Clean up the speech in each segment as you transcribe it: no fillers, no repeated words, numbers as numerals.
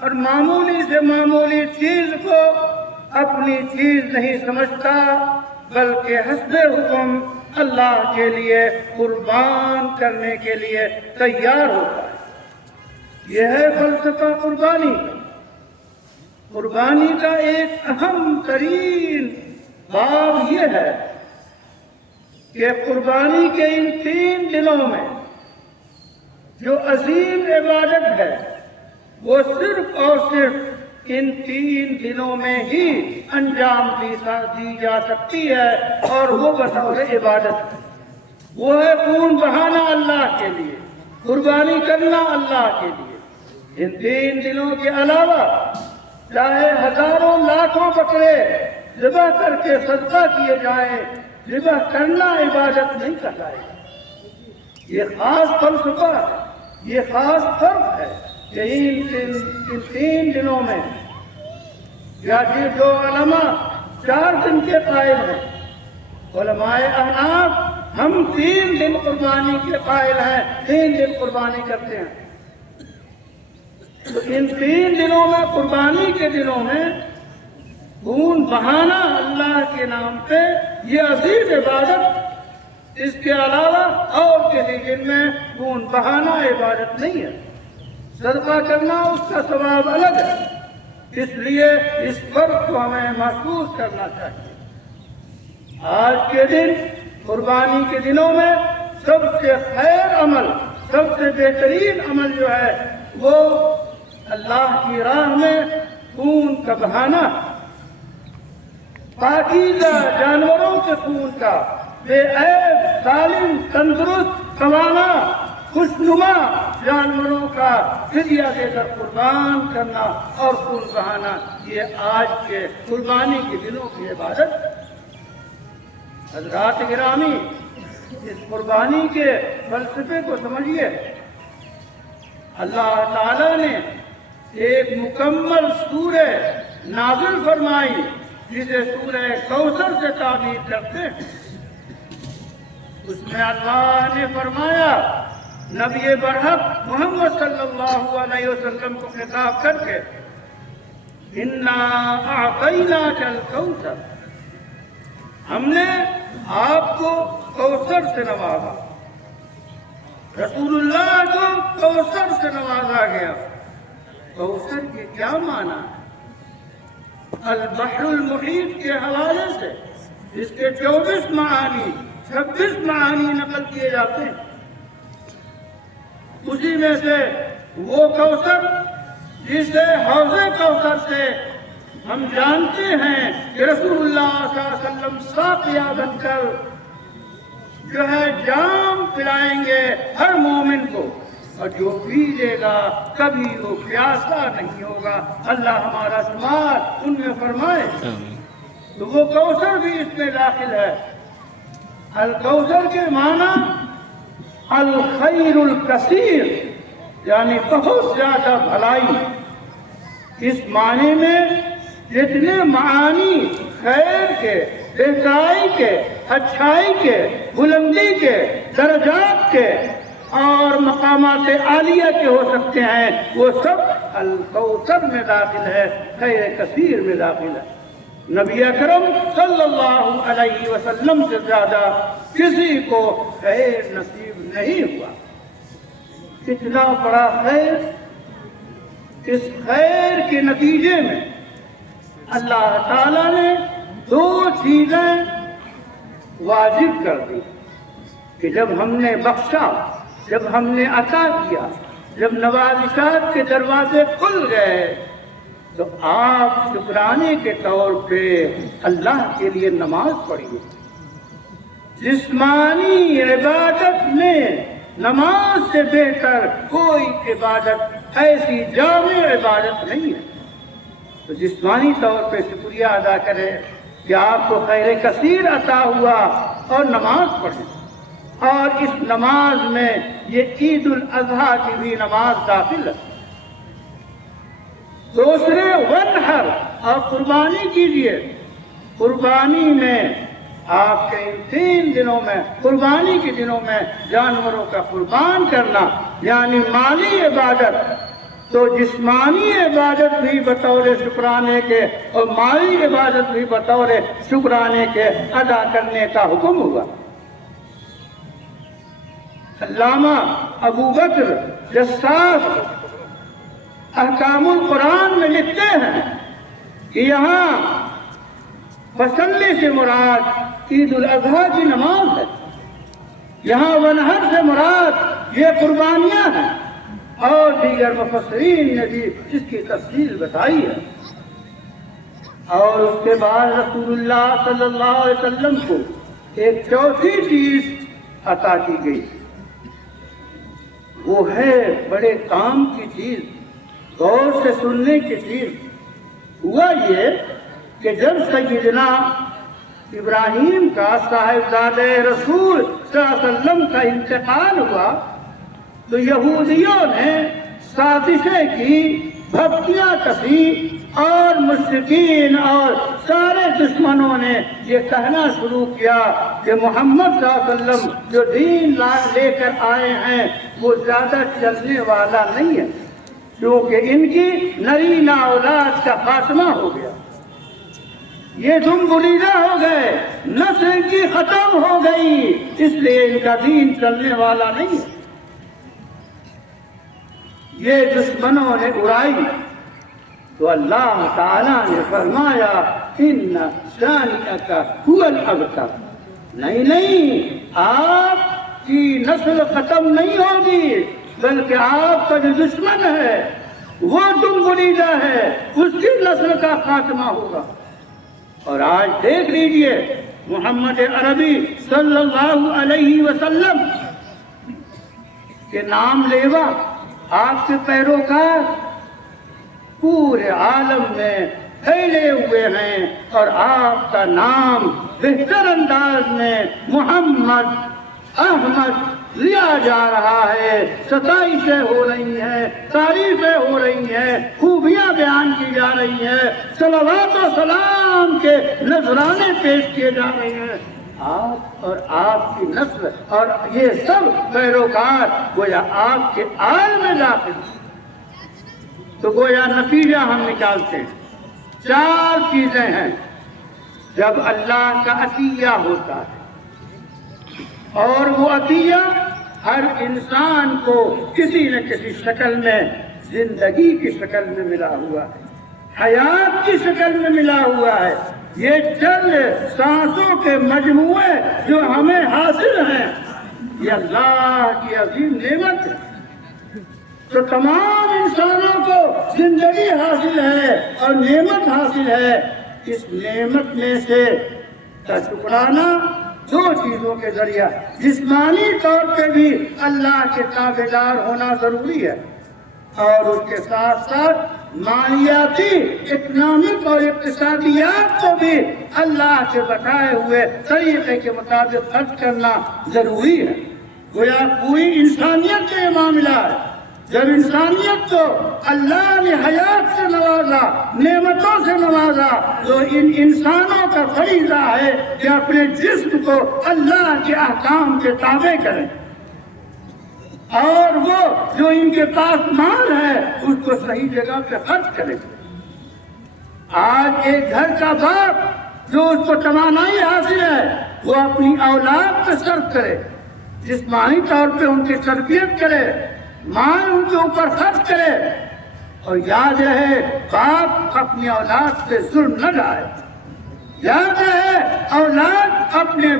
اور معمولی سے معمولی چیز کو اپنی چیز نہیں سمجھتا، بلکہ حسب حکم اللہ کے لیے قربان کرنے کے لیے تیار ہوتا ہے۔ یہ ہے فلسفہ قربانی کا۔ قربانی کا ایک اہم ترین باب یہ ہے کہ قربانی کے ان 3 دنوں میں جو عظیم عبادت ہے وہ صرف اور صرف ان 3 دنوں میں ہی انجام دی جا سکتی ہے، اور وہ بطور عبادت ہے۔ وہ ہے خون بہانا اللہ کے لیے، قربانی کرنا اللہ کے لیے۔ ان 3 دنوں کے علاوہ چاہے ہزاروں لاکھوں بکرے ذبح کر کے صدقہ کیے جائیں، ذبح کرنا عبادت نہیں کہلائے گا۔ یہ خاص فلسفہ ہے، یہ خاص فرق ہے کہ ان 3 دنوں میں، یا جو علماء 4 دن کے قائل ہیں، علماء احناف ہم 3 دن قربانی کے قائل ہیں، 3 دن قربانی کرتے ہیں۔ تو ان 3 دنوں میں، قربانی کے دنوں میں خون بہانا اللہ کے نام پہ یہ عظیم عبادت، اس کے علاوہ اور کسی دن میں خون بہانا عبادت نہیں ہے۔ صدقہ کرنا اس کا ثواب الگ ہے، اس لیے اس فرق کو ہمیں محسوس کرنا چاہیے۔ آج کے دن، قربانی کے دنوں میں سب سے خیر عمل، سب سے بہترین عمل جو ہے وہ اللہ کی راہ میں خون کا بہانا، پاکیزہ جانوروں کے خون کا، بے عیب سالم تندرست سوانا خوشنما جانوروں کا فدیہ دے کر قربان کرنا اور خون بہانا، یہ آج کے قربانی کے دنوں کی عبادت ہے۔ حضرات گرامی، اس قربانی کے فلسفے کو سمجھیے۔ اللہ تعالیٰ نے ایک مکمل سورہ نازل فرمائی جسے سورہ کوثر سے تعبیر کرتے ہیں۔ اس میں اللہ نے فرمایا، نبی برحق محمد صلی اللہ علیہ وسلم کو خطاب کر کے، اِنَّا أَعْطَيْنَاكَ الْكَوْثَرَ، ہم نے آپ کو کوثر سے نوازا، رسول اللہ کو کوثر سے نوازا گیا۔ کوثر کے کیا معنی ہے؟ البحر المحیط کے حوالے سے اس کے 24 معانی، 26 معانی نقل کیے جاتے ہیں۔ اسی میں سے وہ کوثر جسے حوض کوثر سے ہم جانتے ہیں کہ رسول اللہ صلی اللہ علیہ وسلم ساقیہ بن کر جو ہے جام پلائیں گے ہر مومن کو، اور جو پیجے گا کبھی وہ پیاسا نہیں ہوگا۔ اللہ ہمارا شمار ان میں فرمائے۔ تو وہ کوثر بھی اس میں داخل ہے۔ الکوثر کے معنی الخیر الکثیر، یعنی بہت زیادہ بھلائی۔ اس معنی میں جتنے معانی خیر کے، بہترائی کے، اچھائی کے، بلندی کے، درجات کے اور مقامات عالیہ کے ہو سکتے ہیں، وہ سب الکوثر میں داخل ہے، خیر کثیر میں داخل ہے۔ نبی اکرم صلی اللہ علیہ وسلم سے زیادہ کسی کو خیر نصیب نہیں ہوا۔ اتنا بڑا خیر، اس خیر کے نتیجے میں اللہ تعالیٰ نے 2 چیزیں واجب کر دی کہ جب ہم نے بخشا، جب ہم نے عطا کیا، جب نوازشات کے دروازے کھل گئے، تو آپ شکرانے کے طور پہ اللہ کے لیے نماز پڑھیے۔ جسمانی عبادت میں نماز سے بہتر کوئی عبادت، ایسی جامع عبادت نہیں ہے۔ تو جسمانی طور پہ شکریہ ادا کریں کہ آپ کو خیر کثیر عطا ہوا، اور نماز پڑھیں۔ اور اس نماز میں یہ عید الاضحیٰ کی بھی نماز داخل ہے۔ دوسرے ونحر، اور قربانی کیجیے۔ قربانی میں آپ کے ان 3 دنوں میں، قربانی کے دنوں میں جانوروں کا قربان کرنا، یعنی مالی عبادت، تو جسمانی عبادت بھی بطور شکرانے کے اور مالی عبادت بھی بطور شکرانے کے ادا کرنے کا حکم ہوا۔ علامہ ابو بکر جساس احکام القرآن میں لکھتے ہیں کہ یہاں فصلی سے مراد عید الاضحیٰ کی نماز ہے، یہاں ونحر سے مراد یہ قربانیاں ہیں، اور دیگر مفسرین نے بھی اس کی تفصیل بتائی ہے۔ اور اس کے بعد رسول اللہ صلی اللہ علیہ وسلم کو ایک چوتھی چیز عطا کی گئی، وہ ہے بڑے کام کی چیز، غور سے سننے کی چیز۔ ہوا یہ کہ جب سیدنا ابراہیم کا صاحبزادہ رسول صلی اللہ علیہ وسلم کا انتقال ہوا تو یہودیوں نے سازشیں کی، بھکتیاں کسی، اور مشرکین اور سارے دشمنوں نے یہ کہنا شروع کیا کہ محمد صلی اللہ علیہ وسلم جو دین لے کر آئے ہیں وہ زیادہ چلنے والا نہیں ہے، کیونکہ ان کی نرینہ اولاد کا خاتمہ ہو گیا، یہ دم بریدہ ہو گئے، نسل کی ختم ہو گئی، اس لیے ان کا دین چلنے والا نہیں ہے۔ یہ دشمنوں نے اڑائی تو اللہ تعالیٰ نے فرمایا ان شانئک هو الابتر، نہیں، آپ کی نسل ختم نہیں ہوگی، بلکہ آپ کا جو دشمن ہے وہ دم بریدہ ہے، اس کی نسل کا خاتمہ ہوگا۔ اور آج دیکھ لیجئے محمد عربی صلی اللہ علیہ وسلم کے نام لیوا، آپ کے پیروکار پورے عالم میں پھیلے ہوئے ہیں، اور آپ کا نام بہتر انداز میں محمد احمد لیا جا رہا ہے، ستائشیں ہو رہی ہیں، تعریفیں ہو رہی ہیں، خوبیاں بیان کی جا رہی ہیں، صلوات و سلام کے نذرانے پیش کیے جا رہے ہیں۔ آپ اور آپ کی نسل اور یہ سب پیروکار گویا آپ کے آل میں داخل ہیں۔ تو گویا نتیجہ ہم نکالتے ہیں، 4 چیزیں ہیں جب اللہ کا عطیہ ہوتا ہے، اور وہ عطیہ ہر انسان کو کسی نہ کسی شکل میں زندگی کی شکل میں ملا ہوا ہے، حیات کی شکل میں ملا ہوا ہے۔ یہ چند سانسوں کے مجموعے جو ہمیں حاصل ہیں، یہ اللہ کی عظیم نعمت ہے۔ تو تمام انسانوں کو زندگی حاصل ہے اور نعمت حاصل ہے، اس نعمت میں سے کا شکرانہ 2 چیزوں کے ذریعہ، جسمانی طور پہ بھی اللہ کے تابعدار ہونا ضروری ہے، اور اس کے ساتھ ساتھ مالیاتی، اکنامک اور اقتصادیات کو بھی اللہ کے بتائے ہوئے طریقے کے مطابق خرچ کرنا ضروری ہے۔ گویا پوری انسانیت کا یہ معاملہ ہے، جب انسانیت کو اللہ نے حیات سے نوازا، نعمتوں سے نوازا، تو ان انسانوں کا فریضہ ہے کہ اپنے جسم کو اللہ کے احکام کے تابع کریں، اور وہ جو ان کے پاس مال ہے اس کو صحیح جگہ پہ خرچ کریں۔ آج ایک گھر کا باپ جو اس کو توانائی حاصل ہے وہ اپنی اولاد پہ صرف کرے، جسمانی طور پہ ان کی تربیت کرے، مال ان کے اوپر خرچ کرے، اور یاد رہے باپ اپنی اولاد پہ ظلم نہ ڈالے، یاد رہے اولاد اپنے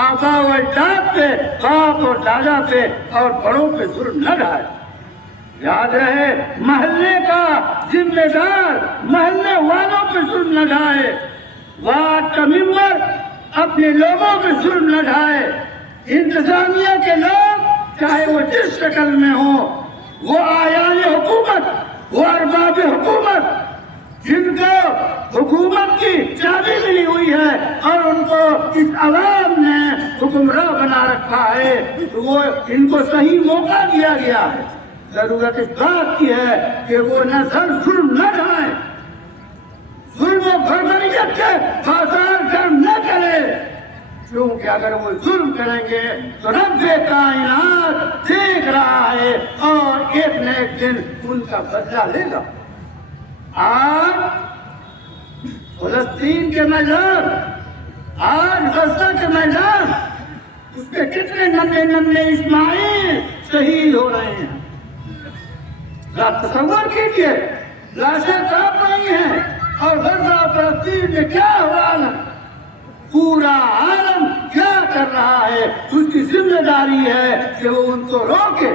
آبا و اجداد پہ، باپ اور دادا پہ اور بڑوں پہ ظلم نہ ڈالے، یاد رہے محلے کا ذمہ دار محلے والوں پہ ظلم نہ ڈھائے، وارڈ کا ممبر اپنے لوگوں پہ ظلم نہ ڈھائے، انتظامیہ کے لوگ چاہے وہ جس شکل میں ہوں، وہ آیان حکومت، وہ ارباب حکومت جن کو حکومت کی چابی ملی ہوئی ہے اور ان کو اس عوام نے حکمراں بنا رکھا ہے، تو وہ ان کو صحیح موقع دیا گیا ہے۔ ضرورت اس بات کی ہے کہ وہ نظر ظلم نہ ڈھائیں، ظلم و بھربریت کے بازار گرم نہ کرے، کیونکہ اگر وہ ظلم کریں گے تو رب کائنات دیکھ رہا ہے اور ایک نہ ایک دن ان کا بدلہ لے گا۔ آج فلسطین کے میدان، آج غزہ کے میدان، اس پہ کتنے ننھے ننھے اسماعیل شہید ہو رہے ہیں۔ آپ تصور کیجیے، لاشیں کانپ رہی ہیں اور غزہ فلسطین میں کیا حال ہے، پورا عالم کیا کر رہا ہے۔ اس کی ذمہ داری ہے کہ وہ ان کو روکے۔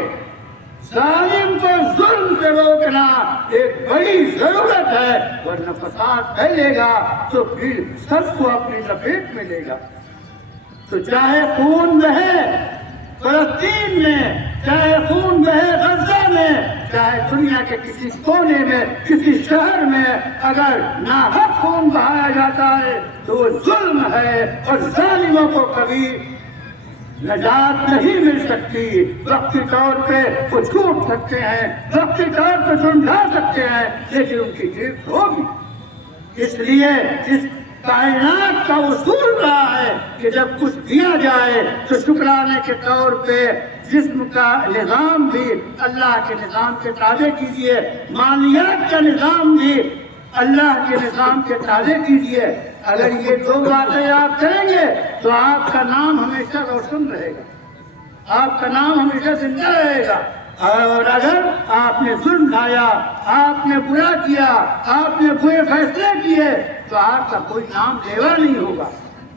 ظالم کو ظلم سے روکنا ایک بڑی ضرورت ہے، ورنہ فساد پھیلے گا تو پھر سب کو اپنی لپیٹ میں لے گا۔ تو چاہے خون بہے فلسطین میں، چاہے خون بہے غزہ میں، چاہے دنیا کے کسی کونے میں، کسی شہر میں اگر ناحق خون بہایا جاتا ہے تو وہ ظلم ہے، اور ظالموں کو کبھی نجات نہیں مل سکتی۔ وقتی طور پہ وہ چھوٹ سکتے ہیں، وقتی طور پہ سمجھا سکتے ہیں، لیکن ان کی جیت ہوگی۔ اس لیے اس کائنات کا اصول رہا ہے کہ جب کچھ دیا جائے تو شکرانے کے طور پہ جسم کا نظام بھی اللہ کے نظام کے تابع کیجیے، مالیات کا نظام بھی اللہ کے نظام کے تابع کیجیے۔ اگر یہ دو باتیں آپ کریں گے تو آپ کا نام ہمیشہ روشن رہے گا، آپ کا نام ہمیشہ زندہ رہے گا۔ اور اگر آپ نے ظلم ڈھایا، آپ نے برا کیا، آپ نے برے فیصلے کیے تو آپ کا کوئی نام لیوا نہیں ہوگا۔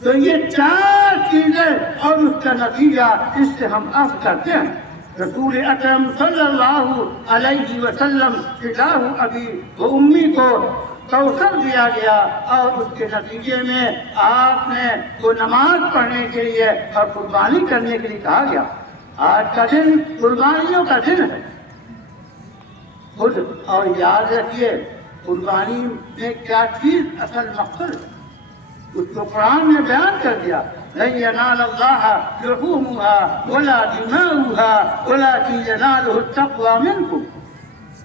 تو یہ چار چیزیں اور اس کا نتیجہ، اس سے ہم عفو کرتے ہیں۔ رسول اکرم صلی اللہ علیہ وسلم فداہ ابی و امی کو کوثر دیا گیا، اور اس کے نتیجے میں آپ نے کو نماز پڑھنے کے لیے اور قربانی کرنے کے لیے کہا گیا۔ آج کا دن قربانیوں کا دن ہے خود، اور یاد رکھیے قربانی میں کیا چیز اصل مقصد ہے، اس کو قرآن نے بیان کر دیا۔ لن ينال الله لحومها ولا دماؤها ولكن يناله التقوى منكم۔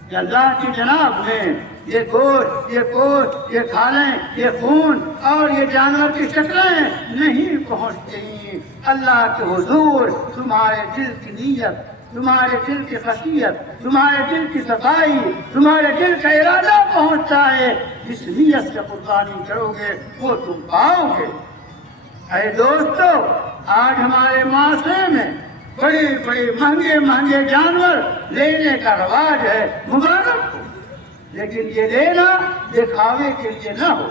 کہ اللہ کی جناب میں یہ گوشت، یہ کھالیں، یہ خون اور یہ جانور کی شکلیں نہیں پہنچتی۔ اللہ کے حضور تمہارے دل کی نیت، تمہارے دل کی خشیت، تمہارے دل کی صفائی، تمہارے دل کا ارادہ پہنچتا ہے۔ جس نیت سے قربانی کرو گے وہ تم پاؤ گے۔ اے دوستو، آج ہمارے معاشرے میں بڑے بڑے مہنگے جانور لینے کا رواج ہے، مبارک ہو، لیکن یہ لینا دکھاوے کے لیے نہ ہو،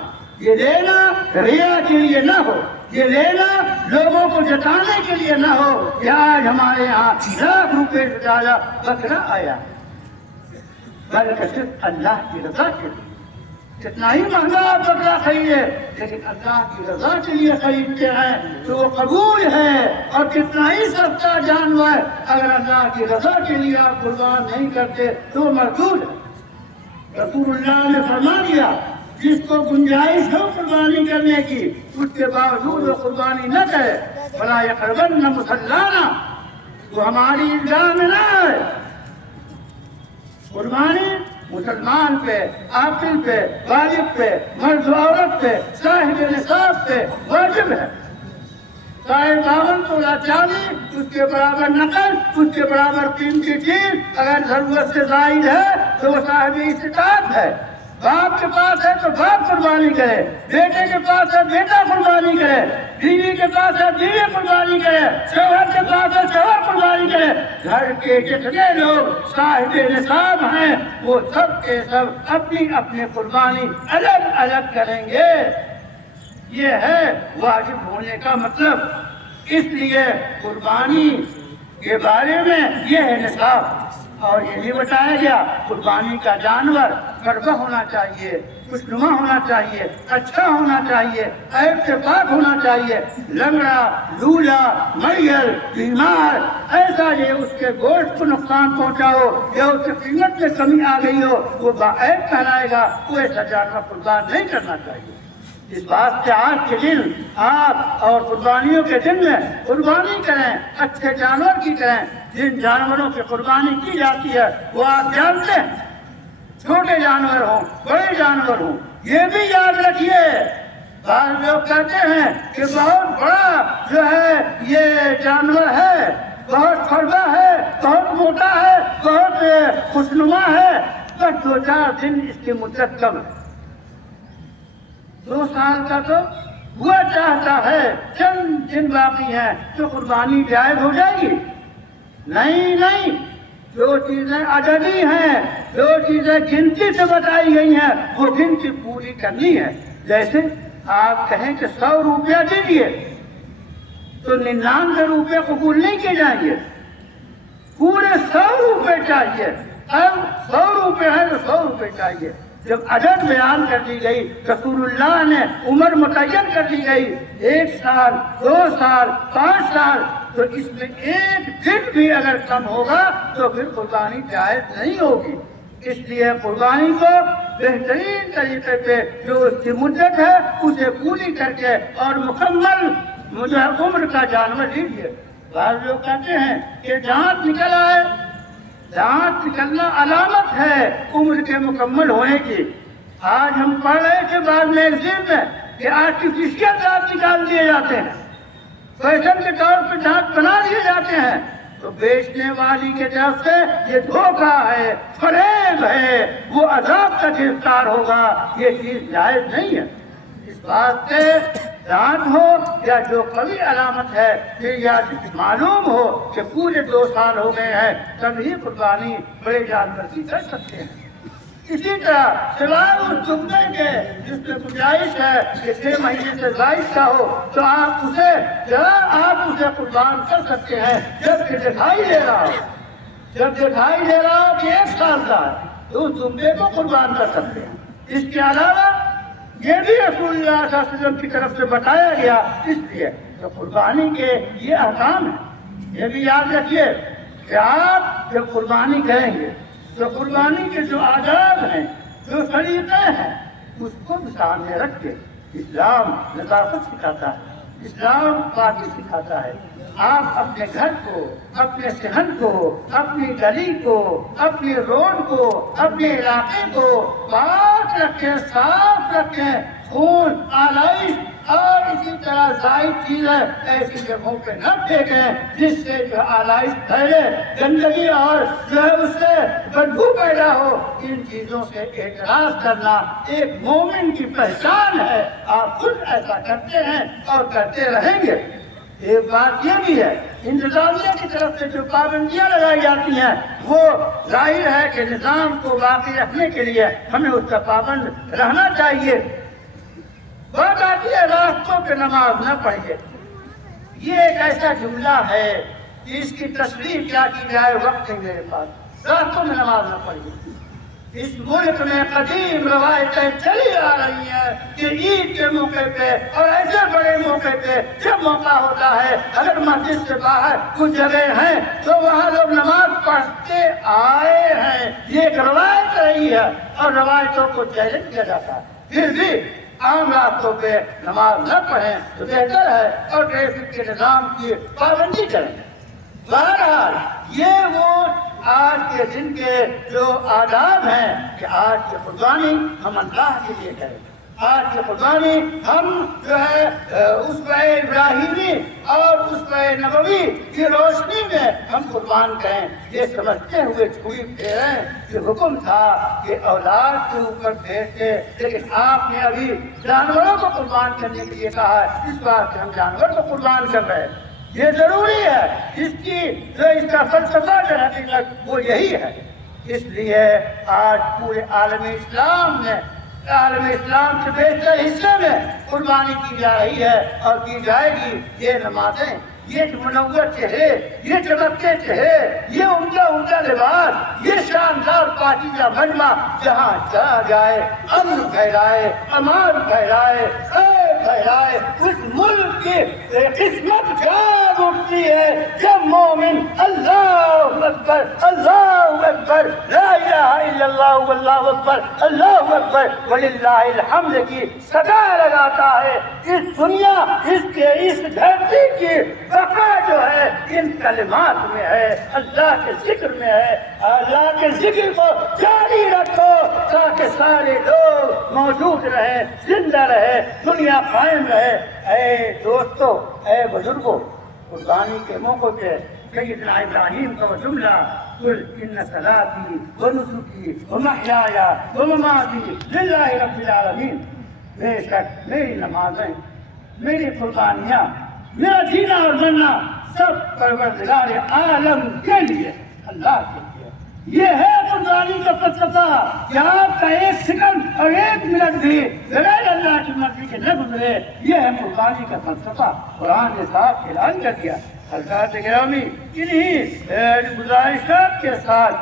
یہ لینا ریا کے لیے نہ ہو، یہ لینا لوگوں کو جتانے کے لیے نہ ہو کہ آج ہمارے یہاں لاکھ روپے سے زیادہ بکرا آیا، بلکہ صرف اللہ کی رضا کے لیے۔ کتنا ہی مہنگا آپ بکرا خریدے لیکن اللہ کی رضا کے لیے خریدتے ہیں تو وہ قبول ہے، اور کتنا ہی سستا جانور اگر اللہ کی رضا کے لیے آپ قربان نہیں کرتے تو وہ مردود ہے۔ رسول اللہ نے فرما دیا جس کو گنجائش ہو قربانی کرنے کی، اس کے باوجود وہ قربانی نہ کرے، فلا یقربن مصلانا، وہ ہماری عیدگاہ میں نہ آئے۔ قربانی مسلمان پہ، عاقل پہ، بالغ پہ، مرد و عورت پہ، صاحب نصاب پہ واجب ہے۔ صاحب 52 تولہ چاندی، اس کے برابر نقد، اس کے برابر قیمتی چیز اگر ضرورت سے زائد ہے تو وہ صاحب استطاعت ہے۔ باپ کے پاس ہے تو باپ قربانی کرے، بیٹے کے پاس ہے بیٹا قربانی کرے، بیوی کے پاس ہے بیوی قربانی کرے، شوہر کے پاس ہے شوہر قربانی کرے۔ گھر کے جتنے لوگ صاحب نصاب ہیں وہ سب کے سب اپنی اپنی قربانی الگ الگ کریں گے۔ یہ ہے واجب ہونے کا مطلب۔ اس لیے قربانی کے بارے میں یہ ہے نصاب، اور یہ بھی بتایا گیا قربانی کا جانور کربہ ہونا چاہیے، خوشنما ہونا چاہیے، اچھا ہونا چاہیے، عیب سے پاک ہونا چاہیے۔ لنگڑا، لولا، مریض، بیمار ایسا یہ اس کے گوشت کو نقصان پہنچا ہو یا اس کی قیمت میں کمی آ گئی ہو وہ باعیب کہلائے گا، وہ ایسا جانور قربان نہیں کرنا چاہیے۔ اس بات سے آج کے دن آپ اور قربانیوں کے دن میں قربانی کریں، اچھے جانور کی کریں۔ جن جانوروں کی قربانی کی جاتی ہے وہ آپ جانتے ہیں، چھوٹے جانور ہوں، بڑے جانور ہوں۔ یہ بھی یاد رکھیے بعض لوگ کہتے ہیں کہ بہت بڑا جو ہے یہ جانور ہے، بہت فربا ہے، بہت موٹا ہے، بہت خوشنما ہے، بس 2-4 دن اس کی مدت کم ہے، 2 سال کا تو ہوا چاہتا ہے، چند دن باقی ہیں تو قربانی جائز ہو جائے گی؟ نہیں، جو چیزیں عددی ہیں، جو چیزیں گنتی سے بتائی گئی ہیں وہ گنتی پوری کرنی ہے۔ جیسے آپ کہیں کہ 100 روپیہ دیجیے تو 99 روپے قبول نہیں کیے جائیں گے، پورے 100 روپے چاہیے۔ اب 100 روپے ہے تو 100 روپے چاہیے۔ جب عدد بیان کر دی گئی، رسول اللہ نے عمر متعین کر دی گئی، 1 سال، 2 سال، 5 سال، تو اس میں 1 دن بھی اگر کم ہوگا تو پھر قربانی جائز نہیں ہوگی۔ اس لیے قربانی کو بہترین طریقے پہ جو اس کی مدت ہے اسے پوری کر کے اور مکمل عمر کا جانور لیجیے۔ بعض لوگ کہتے ہیں کہ دانت نکل آئے، دانت نکلنا علامت ہے عمر کے مکمل ہونے کی۔ آج ہم پڑھ رہے تھے بعد میگزین میں کہ آرٹیفیشل دانت نکال دیے جاتے ہیں، فیشن کے طور پہ دانت بنا دیے جاتے ہیں، تو بیچنے والی کے طرف سے یہ دھوکہ ہے، فریب ہے، وہ عذاب کا گرفتار ہوگا، یہ چیز جائز نہیں ہے۔ اس بات سے دانت ہو یا جو قوی علامت ہے، پھر یا معلوم ہو کہ پورے 2 سال ہو گئے ہیں، تبھی قربانی بڑے جانور کی کر سکتے ہیں۔ اسی طرح سوائے اس جملے کے جس میں گنجائش ہے کہ 6 مہینے سے زائد کا ہو تو آپ اسے قربان کر سکتے ہیں جب کہ دکھائی دے رہا ہو کہ 1 سال کا ہے تو اس جملے کو قربان کر سکتے ہیں۔ اس کے علاوہ یہ بھی رسول اللہ صلی اللہ علیہ وسلم کی طرف سے بتایا گیا، اس لیے تو قربانی کے یہ احکام ہیں۔ یہ بھی یاد رکھیے کہ آپ جب قربانی کریں گے تو قربانی کے جو آداب ہیں، جو طریقے ہیں، اس کو بھی سامنے رکھ کے اسلام نظافت سکھاتا ہے، اسلام پاکی سکھاتا ہے۔ آپ اپنے گھر کو، اپنے صحن کو، اپنی گلی کو، اپنی روڈ کو، اپنے علاقے کو پاک رکھیں، صاف رکھیں، خون، آلائش اور اسی طرح زائد چیزیں ایسی جگہوں پہ نہ پھینکیں جس سے جو آلائش پھیلے، گندگی اور جو ہے اس سے بدبو پیدا ہو۔ ان چیزوں سے اعتراض کرنا ایک مومن کی پہچان ہے، آپ خود ایسا کرتے ہیں اور کرتے رہیں گے۔ ایک بات یہ بھی ہے، انتظامیہ کی طرف سے جو پابندیاں لگائی جاتی ہیں وہ ظاہر ہے کہ نظام کو باقی رکھنے کے لیے ہمیں اس کا پابند رہنا چاہیے۔ بات آتی ہے راستوں پہ نماز نہ پڑھیے، یہ ایک ایسا جملہ ہے کہ اس کی تصریح کیا کی جائے، وقت نہیں میرے پاس۔ راستوں میں نماز نہ پڑھیے، اس ملک میں قدیم روایتیں چلی آ رہی ہیں کہ عید کے موقع پہ اور ایسے بڑے موقع پہ جب موقع ہوتا ہے، اگر مسجد سے باہر کچھ جگہ ہیں تو وہاں لوگ نماز پڑھتے آئے ہیں، یہ ایک روایت رہی ہے اور روایتوں کو چیلنج کیا جاتا ہے۔ پھر بھی عام راستوں پہ نماز نہ پڑھیں تو بہتر ہے اور ٹریفک کے نظام کی پابندی کریں۔ بہرحال یہ وہ آج کے دن کے جو آداب ہیں کہ آج کی قربانی ہم اللہ کے لیے کریں، آج کی قربانی ہم جو ہے اسوہ ابراہیمی اور اسوہ نبوی کی روشنی میں ہم قربان کریں، یہ سمجھتے ہوئے چھری پھیریں کہ حکم تھا کہ اولاد کے اوپر پھیرتے، لیکن آپ نے ابھی جانوروں کو قربان کرنے کے لیے کہا ہے، اس بات سے ہم جانور کو قربان کر رہے ہیں۔ یہ ضروری ہے، اس کا فلسفہ جو حقیقت وہ یہی ہے۔ اس لیے آج پورے عالم اسلام سے بیشتر حصے میں قربانی کی جا رہی ہے اور کی جائے گی۔ یہ نمازیں، یہ منور چہرے، یہ چمکتے چہرے، یہ عمدہ لباس، یہ شاندار پاکیزہ مجمع جہاں چلا جائے امن پھیلائے، امان پھیلائے، پھیلائے، اس ملک کی قسمت جاگ اٹھتی ہے جب مومن اللہ اکبر، اللہ اکبر، لا الہ الا اللہ واللہ اکبر، اللہ اکبر وللہ الحمد کی صدا لگاتا ہے۔ اس دنیا، اس دھرتی کی بقا جو ہے ان کلمات میں ہے، اللہ کے ذکر میں ہے۔ اللہ کے ذکر کو جاری رکھو تاکہ سارے لوگ لوگ موجود رہے، زندہ رہے، دنیا قائم رہے۔ اے دوستو، اے بزرگوں، قربانی کے موقع پہ سیدنا ابراہیم کا وہ جملہ قل ان صلاتی ونسکی ومحیای ومماتی للہ رب العالمین، بے شک میری نمازیں، میری قربانیاں، میرا جینا اور مرنا سب پروردگار عالم کے لیے، اللہ کے لیے۔ یہ ہے قربانی کا فلسفہ کہ آپ کا ایک سیکنڈ اور ایک منٹ بھی بغیر اللہ کی مرضی کے نہ گزرے۔ یہ ہے قربانی کا فلسفہ، قرآن نے صاف اعلان کر دیا۔ حضرات گرامی، انہی گزارشات کے ساتھ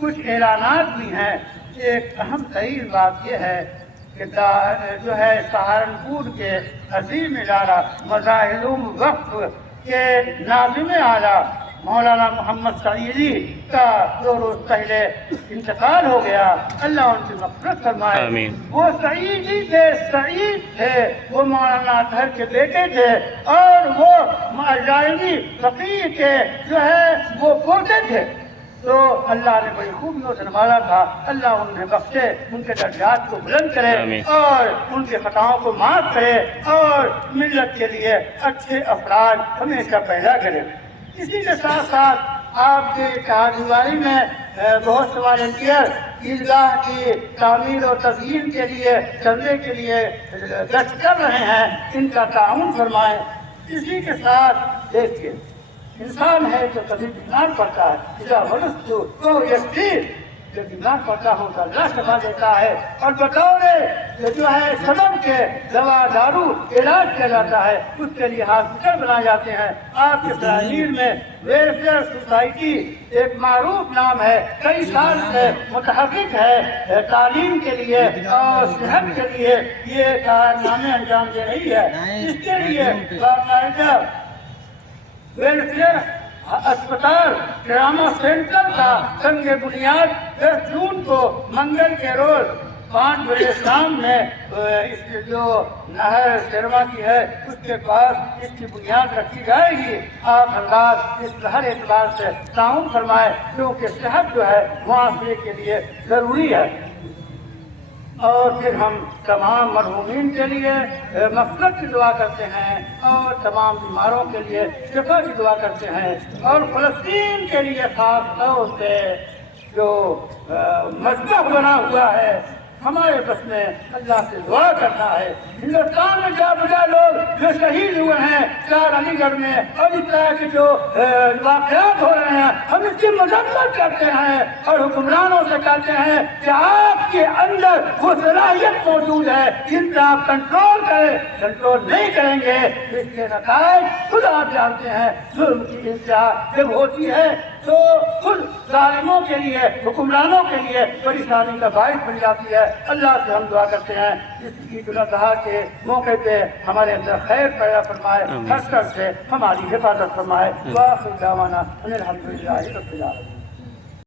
کچھ اعلانات بھی ہیں۔ ایک اہم ترین بات یہ ہے کہ جو ہے سہارنپور کے عظیم ادارہ مظاہرعلوم وقف کے ناظم اعلیٰ مولانا محمد سعیدی کا 2 روز پہلے انتقال ہو گیا، اللہ ان کی مغفرت فرمائے۔ آمین۔ وہ سعیدی تھے، سعید تھے، وہ مولانا اطہر کے بیٹے تھے، اور وہ جائزی فقیر کے جو ہے وہ پوتے تھے۔ تو اللہ نے بڑی خوبیوں سے نوازا تھا، اللہ انہیں بخشے، ان کے درجات کو بلند کرے اور ان کے خطاؤں کو معاف کرے اور ملت کے لیے اچھے افراد ہمیشہ پیدا کرے۔ اسی کے ساتھ ساتھ آپ کے کارروائی میں بہت سے والنٹیئر عیدگاہ کی تعمیر اور تزئین کے لیے، چندے کے لیے گشت کر رہے ہیں، ان کا تعاون فرمائیں۔ اسی کے ساتھ دیکھیے، انسان ہے جو کبھی بیمار پڑتا ہے، اذا مرضت فهو یشفین، جب بیمار پڑتا ہوں تو اللہ شفا دیتا ہے، اور بطور جو ہے سبب کے دوا دارو علاج کیا جاتا ہے، اس کے لیے ہاسپٹل بنائے جاتے ہیں۔ آپ کے تعمیر میں ویلفیئر سوسائٹی ایک معروف نام ہے، کئی سال سے متحرک ہے تعلیم کے لیے اور صحت کے لیے، یہ کارنامے انجام دے رہی ہے۔ اس کے لیے باقاعدہ ویلفیئر اسپتال ڈرامہ سینٹر کا سنگ بنیاد 10 جون کو منگل کے روز 5 بجے شام میں اس جو نہر سرما کی ہے اس کے پاس اس کی بنیاد رکھی جائے گی۔ آپ حضرات اس ہر اعتبار سے تعاون فرمائے، کیونکہ صحت جو ہے معاشرے کے لیے ضروری ہے۔ اور پھر ہم تمام مرحومین کے لیے مغفرت کی دعا کرتے ہیں، اور تمام بیماروں کے لیے شفا کی دعا کرتے ہیں، اور فلسطین کے لیے خاص طور سے جو مذبح بنا ہوا ہے، ہمارے بس میں اللہ سے دعا کرنا ہے۔ ہندوستان میں جا بجا لوگ جو شہید ہوئے ہیں 4 علی گڑھ میں، اور اس طرح کے جو واقعات ہو رہے ہیں، ہم اس کی مذمت کرتے ہیں اور حکمرانوں سے کہتے ہیں کہ آپ کے اندر وہ صلاحیت موجود ہے جن پہ آپ کنٹرول کریں، کنٹرول نہیں کریں گے اس کے نتائج خود آپ جانتے ہیں۔ ظلم کی انتہا جب ہوتی ہے تو خود ظالموں کے لیے، حکمرانوں کے لیے پریشانی کا باعث بن جاتی ہے۔ اللہ سے ہم دعا کرتے ہیں اس عید الاضحیٰ کے موقع پہ ہمارے اندر خیر پیدا فرمائے، ہر شر سے ہماری حفاظت فرمائے۔ وآخر دعوانا ان الحمد للہ رب العالمین۔